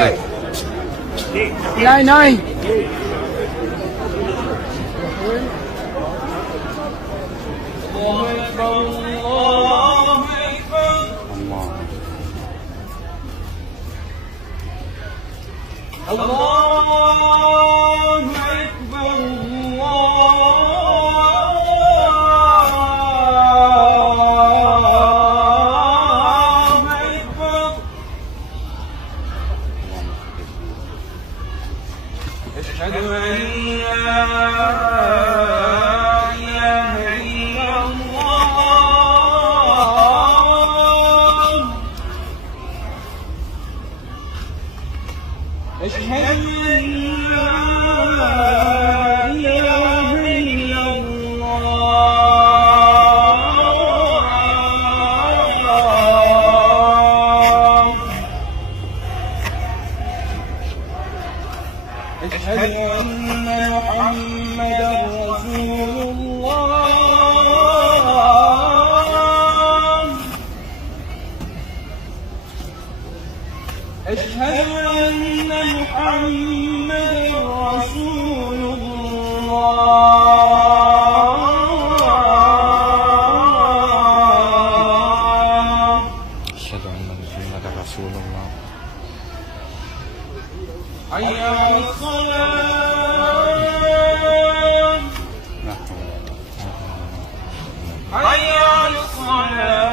عليك. ناي ناي. الله أكبر الله أكبر. الله أكبر الله أكبر. أشهد أن لا إله إلا الله. أشهد أن لا إله إلا الله. أشهد أن محمدا رسول الله. أشهد أن محمدا رسول الله. أشهد أن محمدا رسول الله. حي على الصلاة. حي على الصلاة.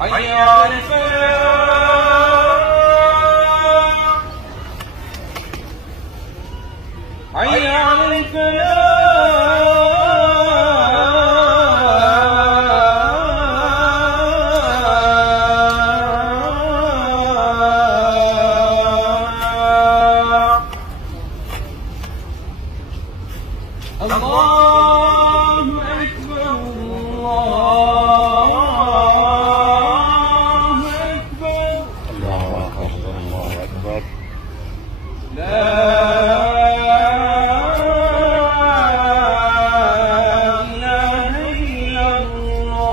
حي على الفلاح. حي على الفلاح. الله أكبر الله أكبر. الله أكبر الله أكبر. لا إله إلا الله.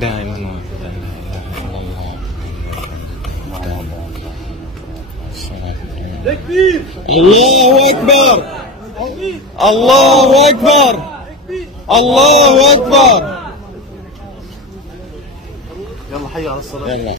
دائما وأبدا لا إله إلا الله. تكبير. الله أكبر. الله أكبر. الله أكبر. يلا حي على الصلاة. يلا.